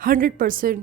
100%